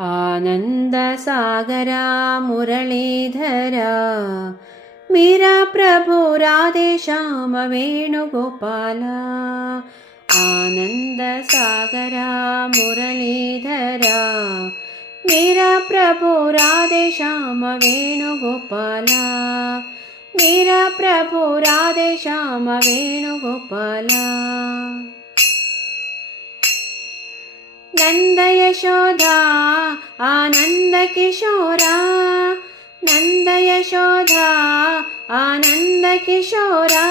आनंद सागरा मुरलीधरा मीरा प्रभु राधे श्याम वेणुगोपाला। आनंद सागरा मुरलीधरा मीरा प्रभु राधे श्याम वेणुगोपाला। मीरा प्रभु राधे श्याम वेणुगोपाला। नंद यशोदा आनंद किशोरा नंद यशोदा आनंद किशोरा।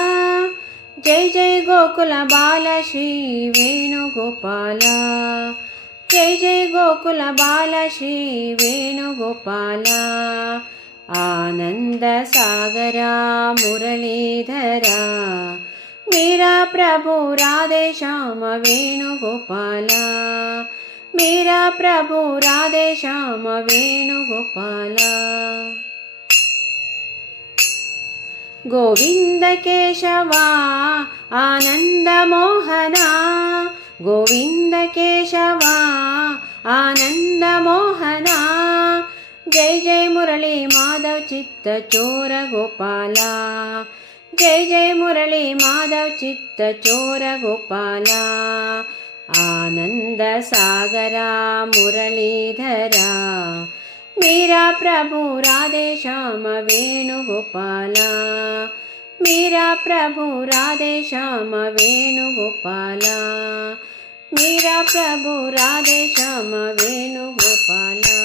जय जय गोकुल बाल श्री वेणुगोपाला। जय जय गोकुल बाल श्री वेणुगोपाला। आनंद सागरा मुरलीधरा मीरा प्रभु राधे श्याम वेणुगोपाला। मीरा प्रभु राधे श्याम वेणुगोपाला। गोविंद केशवा आनंद मोहना। गोविंद केशवा आनंद मोहना। जय जय मुरली माधव चित्त चोर गोपाला। जय जय मुरली माधव चित्त चोर गोपाला। आनंद सागरा मुरलीधरा मीरा प्रभु राधे श्याम वेणुगोपाला। मीरा प्रभु राधे श्याम वेणुगोपाला। मीरा प्रभु राधे श्याम वेणुगोपाला।